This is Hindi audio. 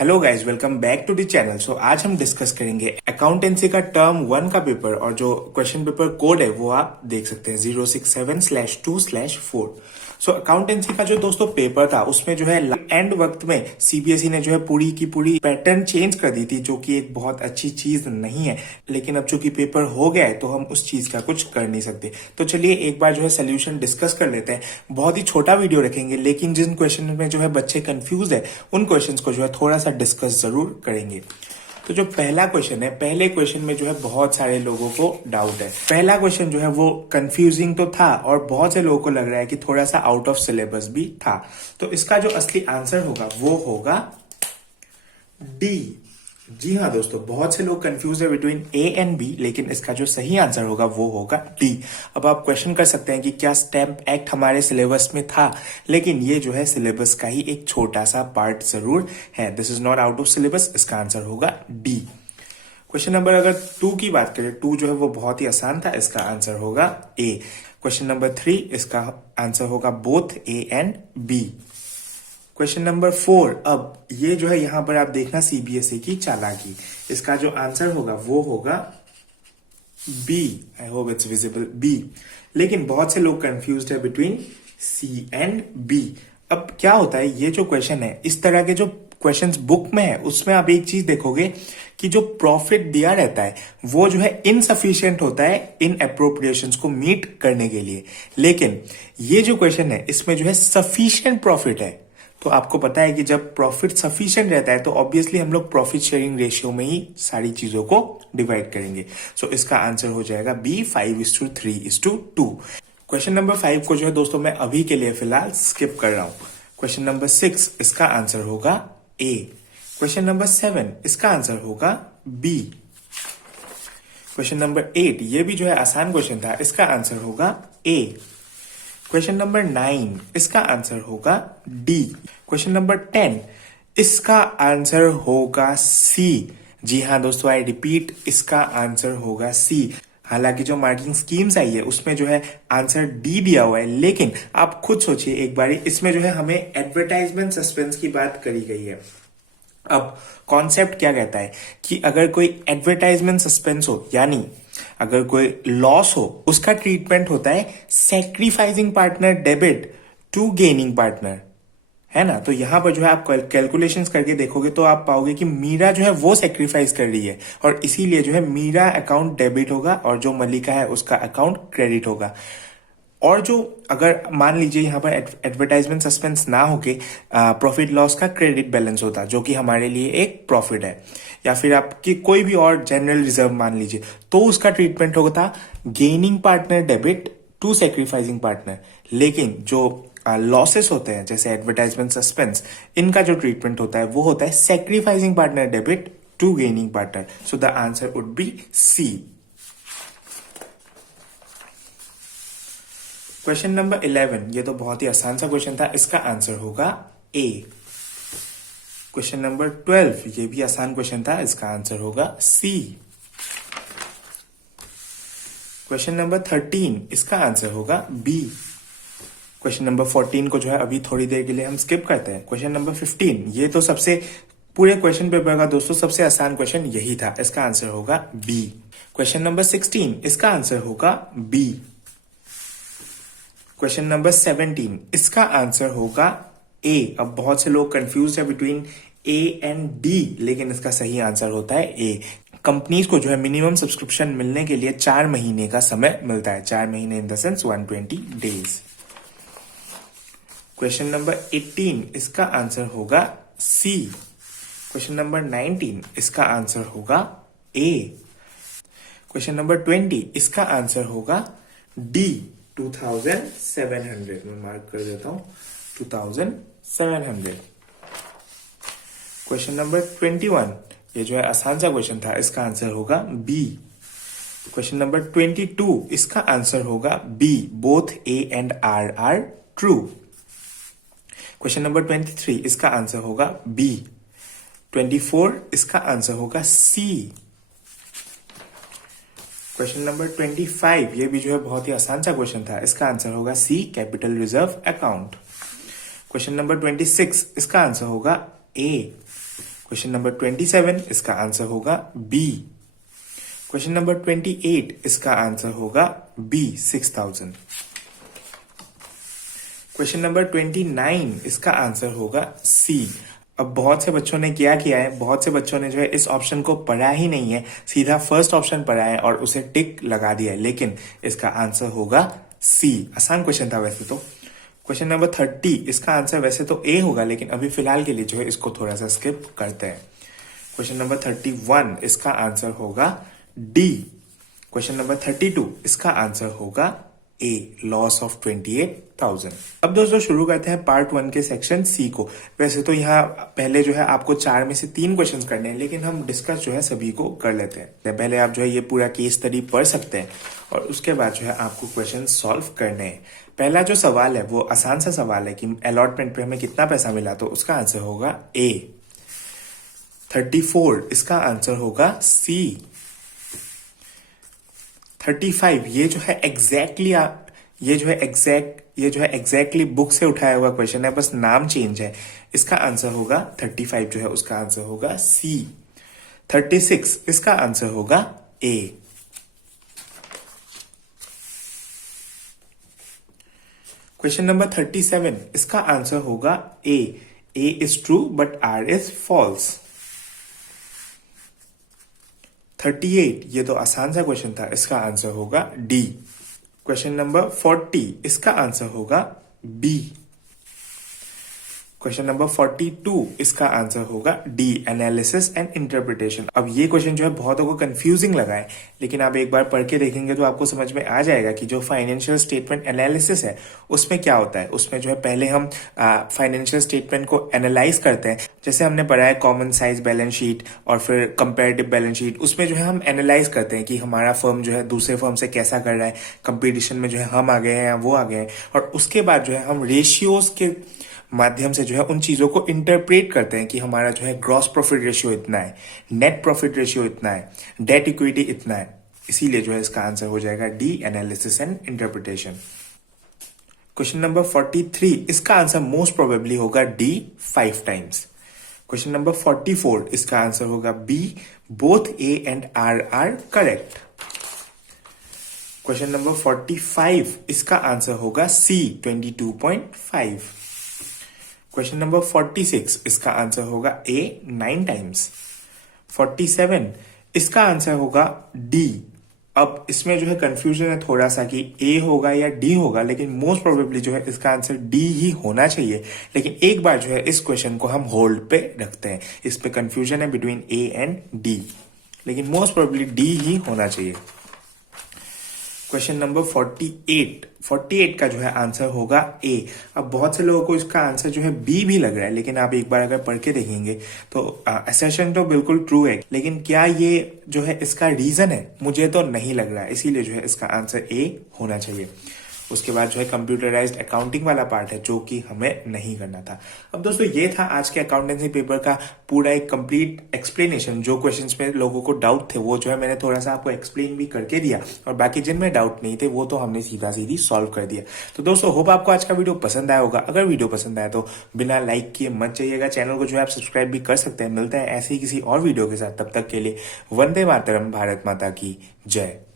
Hello guys, welcome back to the channel. So आज हम डिस्कस करेंगे अकाउंटेंसी का टर्म 1 का पेपर, और जो क्वेश्चन पेपर कोड है वो आप देख सकते हैं 067/2/4। सो अकाउंटेंसी का जो दोस्तों पेपर था उसमें जो है एंड वक्त में सीबीएसई ने जो है पूरी की पूरी पैटर्न चेंज कर दी थी, जो कि एक बहुत अच्छी चीज नहीं है। लेकिन अब चूंकि पेपर हो गया है तो हम उस चीज का कुछ कर नहीं सकते। तो चलिए एक बार जो है सोल्यूशन डिस्कस कर लेते हैं। बहुत ही छोटा वीडियो रखेंगे, लेकिन जिन क्वेश्चन में जो है बच्चे कंफ्यूज है उन क्वेश्चंस को जो है थोड़ा सा डिस्कस जरूर करेंगे। तो जो पहला क्वेश्चन है, पहले क्वेश्चन में जो है बहुत सारे लोगों को डाउट है। पहला क्वेश्चन जो है वो कंफ्यूजिंग तो था और बहुत से लोगों को लग रहा है कि थोड़ा सा आउट ऑफ सिलेबस भी था। तो इसका जो असली आंसर होगा वो होगा डी। जी हाँ दोस्तों, बहुत से लोग कंफ्यूज है बिटवीन ए एंड बी, लेकिन इसका जो सही आंसर होगा वो होगा डी। अब आप क्वेश्चन कर सकते हैं कि क्या स्टैम्प एक्ट हमारे सिलेबस में था, लेकिन ये जो है सिलेबस का ही एक छोटा सा पार्ट जरूर है। This is not out of syllabus. इसका आंसर होगा डी। क्वेश्चन नंबर अगर 2 की बात करें, 2 जो है वो बहुत ही आसान था। इसका आंसर होगा ए। क्वेश्चन नंबर 3, इसका आंसर होगा both A and B. Question number 4, अब ये जो है यहां पर आप देखना सीबीएसई की चालाकी। इसका जो आंसर होगा वो होगा B. I hope it's visible, B. लेकिन बहुत से लोग कंफ्यूज्ड है बिटवीन सी एंड बी। अब क्या होता है, ये जो क्वेश्चन है, इस तरह के जो क्वेश्चंस बुक में है उसमें आप एक चीज देखोगे कि जो प्रॉफिट दिया रहता है वो जो है इनसफिशिएंट होता है इन अप्रोप्रिएशंस को मीट करने के लिए। लेकिन ये जो क्वेश्चन है इसमें जो है सफिशिएंट प्रॉफिट है। तो आपको पता है कि जब प्रॉफिट सफिशिएंट रहता है तो ऑब्वियसली हम लोग प्रॉफिट शेयरिंग रेशियो में ही सारी चीजों को डिवाइड करेंगे। सो इसका आंसर हो जाएगा बी, 5:3:2। क्वेश्चन नंबर 5 को जो है दोस्तों मैं अभी के लिए फिलहाल स्किप कर रहा हूं। क्वेश्चन नंबर 6, इसका आंसर होगा ए। क्वेश्चन नंबर 7, इसका आंसर होगा बी। क्वेश्चन नंबर 8, ये भी जो है आसान क्वेश्चन था। इसका आंसर होगा ए। क्वेश्चन नंबर 9, इसका आंसर होगा डी। क्वेश्चन नंबर 10, इसका आंसर होगा सी। जी हाँ दोस्तों, आई रिपीट, इसका आंसर होगा सी। हालांकि जो मार्किंग स्कीम्स आई है उसमें जो है आंसर डी दिया हुआ है, लेकिन आप खुद सोचिए एक बारी, इसमें जो है हमें एडवर्टाइजमेंट सस्पेंस की बात करी गई है। अब कॉन्सेप्ट क्या कहता है कि अगर कोई एडवर्टाइजमेंट सस्पेंस हो, यानी अगर कोई लॉस हो, उसका ट्रीटमेंट होता है sacrificing partner debit to gaining partner, है ना। तो यहां पर जो है आप कैलकुलेशंस करके देखोगे तो आप पाओगे कि मीरा जो है वो सेक्रीफाइस कर रही है, और इसीलिए जो है मीरा अकाउंट डेबिट होगा और जो मलिका है उसका अकाउंट क्रेडिट होगा। और जो अगर मान लीजिए यहां पर एडवर्टाइजमेंट सस्पेंस ना होके प्रॉफिट लॉस का क्रेडिट बैलेंस होता, जो कि हमारे लिए एक प्रॉफिट है, या फिर आपकी कोई भी और जनरल रिजर्व मान लीजिए, तो उसका ट्रीटमेंट होता gaining partner debit to sacrificing partner. लेकिन जो लॉसेस होते हैं जैसे एडवर्टाइजमेंट सस्पेंस, इनका जो ट्रीटमेंट होता है वो होता है sacrificing partner debit to gaining partner. So the answer would be C. Question number 11, ये तो बहुत ही आसान सा क्वेश्चन था। इसका आंसर होगा ए। क्वेश्चन नंबर 12, ये भी आसान क्वेश्चन था। इसका आंसर होगा सी। क्वेश्चन नंबर 13, इसका आंसर होगा बी। क्वेश्चन नंबर 14 को जो है अभी थोड़ी देर के लिए हम स्किप करते हैं। क्वेश्चन नंबर 15, ये तो सबसे पूरे क्वेश्चन पेपर का दोस्तों सबसे आसान क्वेश्चन यही था। इसका आंसर होगा बी। क्वेश्चन नंबर 16, इसका आंसर होगा बी। क्वेश्चन नंबर 17, इसका आंसर होगा ए। अब बहुत से लोग कंफ्यूज है बिटवीन ए एंड डी, लेकिन इसका सही आंसर होता है ए। कंपनीज को जो है मिनिमम सब्सक्रिप्शन मिलने के लिए 4 महीने का समय मिलता है। 4 महीने in the sense 120 days. Question number 18, इसका आंसर होगा सी। क्वेश्चन नंबर 19, इसका आंसर होगा ए। क्वेश्चन नंबर 20, इसका आंसर होगा डी, 2700। मैं मार्क कर देता हूं 2700। क्वेश्चन नंबर 21, ये जो है आसान सा क्वेश्चन था। इसका आंसर होगा बी। क्वेश्चन नंबर 22, इसका आंसर होगा B, both A and R are true. Question number 23, इसका आंसर होगा बी। 24, इसका आंसर होगा सी। क्वेश्चन नंबर 25, ये भी जो है बहुत ही आसान सा क्वेश्चन था। इसका आंसर होगा C, capital reserve account. Question number 26, इसका आंसर होगा ए। क्वेश्चन नंबर 27 इसका आंसर होगा बी। क्वेश्चन नंबर 28 इसका आंसर होगा बी 6000। क्वेश्चन नंबर 29 इसका आंसर होगा सी। अब बहुत से बच्चों ने क्या किया है, बहुत से बच्चों ने जो है इस ऑप्शन को पढ़ा ही नहीं है, सीधा फर्स्ट ऑप्शन पढ़ा है और उसे टिक लगा दिया है, लेकिन इसका आंसर होगा सी। आसान क्वेश्चन था वैसे तो। क्वेश्चन नंबर 30 इसका आंसर वैसे तो ए होगा, लेकिन अभी फिलहाल के लिए जो है इसको थोड़ा सा स्किप करते हैं। क्वेश्चन नंबर 31 इसका आंसर होगा डी। क्वेश्चन नंबर 32 इसका आंसर होगा ए, लॉस ऑफ 28,000। अब दोस्तों शुरू करते हैं पार्ट 1 के सेक्शन सी को। वैसे तो यहाँ पहले जो है आपको 4 में से 3 क्वेश्चंस करने हैं, लेकिन हम डिस्कस जो है सभी को कर लेते हैं। पहले आप जो है ये पूरा केस स्टडी पढ़ सकते हैं और उसके बाद जो है आपको क्वेश्चन सॉल्व करने हैं। पहला जो सवाल है वो आसान सा सवाल है कि अलॉटमेंट पे हमें कितना पैसा मिला, तो उसका आंसर होगा ए। 34 इसका आंसर होगा सी। 35 ये जो है एग्जैक्टली बुक से उठाया हुआ क्वेश्चन है, बस नाम चेंज है। इसका आंसर होगा 35 जो है उसका आंसर होगा सी। 36 इसका आंसर होगा ए। क्वेश्चन नंबर 37 इसका आंसर होगा A is true but R is false. 38 ये तो आसान सा क्वेश्चन था, इसका आंसर होगा डी। क्वेश्चन नंबर 40 इसका आंसर होगा बी। क्वेश्चन नंबर 42 इसका आंसर होगा डी, एनालिसिस एंड इंटरप्रिटेशन। अब ये क्वेश्चन जो है बहुतों को कंफ्यूजिंग लगा है, लेकिन आप एक बार पढ़ के देखेंगे तो आपको समझ में आ जाएगा कि जो फाइनेंशियल स्टेटमेंट एनालिसिस है उसमें क्या होता है। उसमें जो है पहले हम फाइनेंशियल स्टेटमेंट को एनालाइज करते हैं, जैसे हमने पढ़ा है कॉमन साइज बैलेंस शीट और फिर कंपेरेटिव बैलेंस शीट। उसमें जो है हम एनालाइज करते हैं कि हमारा फर्म जो है दूसरे फर्म से कैसा कर रहा है, कंपटीशन में जो है हम आ गए हैं या वो आ गए हैं, और उसके बाद जो है हम रेशियोज के माध्यम से जो है उन चीजों को इंटरप्रेट करते हैं कि हमारा जो है ग्रॉस प्रॉफिट रेशियो इतना है, नेट प्रॉफिट रेशियो इतना है, डेट इक्विटी इतना है। इसीलिए जो है इसका आंसर हो जाएगा D, analysis and interpretation. Question number 43 इसका आंसर मोस्ट प्रोबेबली होगा डी, 5 टाइम्स। क्वेश्चन नंबर 44 इसका आंसर होगा B, both A and R are correct. Question number 45 इसका आंसर होगा सी, 22.5। क्वेश्चन नंबर 46 इसका आंसर होगा ए, 9 टाइम्स। 47 इसका आंसर होगा डी। अब इसमें जो है कंफ्यूजन है थोड़ा सा कि ए होगा या डी होगा, लेकिन मोस्ट प्रोबेबली जो है इसका आंसर डी ही होना चाहिए। लेकिन एक बार जो है इस क्वेश्चन को हम होल्ड पे रखते हैं, इस पे कंफ्यूजन है बिटवीन ए एंड डी, लेकिन मोस्ट प्रोबेबली डी ही होना चाहिए। क्वेश्चन नंबर 48 का जो है आंसर होगा ए। अब बहुत से लोगों को इसका आंसर जो है बी भी लग रहा है, लेकिन आप एक बार अगर पढ़ के देखेंगे तो असर्शन तो बिल्कुल ट्रू है, लेकिन क्या ये जो है इसका रीजन है, मुझे तो नहीं लग रहा है। इसीलिए जो है इसका आंसर ए होना चाहिए। उसके बाद जो है कंप्यूटराइज्ड अकाउंटिंग वाला पार्ट है, जो कि हमें नहीं करना था। अब दोस्तों ये था आज के अकाउंटेंसी पेपर का पूरा एक कंप्लीट एक्सप्लेनेशन। जो क्वेश्चंस में लोगों को डाउट थे वो जो है मैंने थोड़ा सा आपको एक्सप्लेन भी करके दिया, और बाकी जिनमें डाउट नहीं थे वो तो हमने सीधा सीधी सॉल्व कर दिया। तो दोस्तों होप आपको आज का वीडियो पसंद आया होगा। अगर वीडियो पसंद आया तो बिना लाइक किए मत जाइएगा, चैनल को जो है आप सब्सक्राइब भी कर सकते हैं। मिलते हैं ऐसे ही किसी और वीडियो के साथ, तब तक के लिए वंदे मातरम, भारत माता की जय।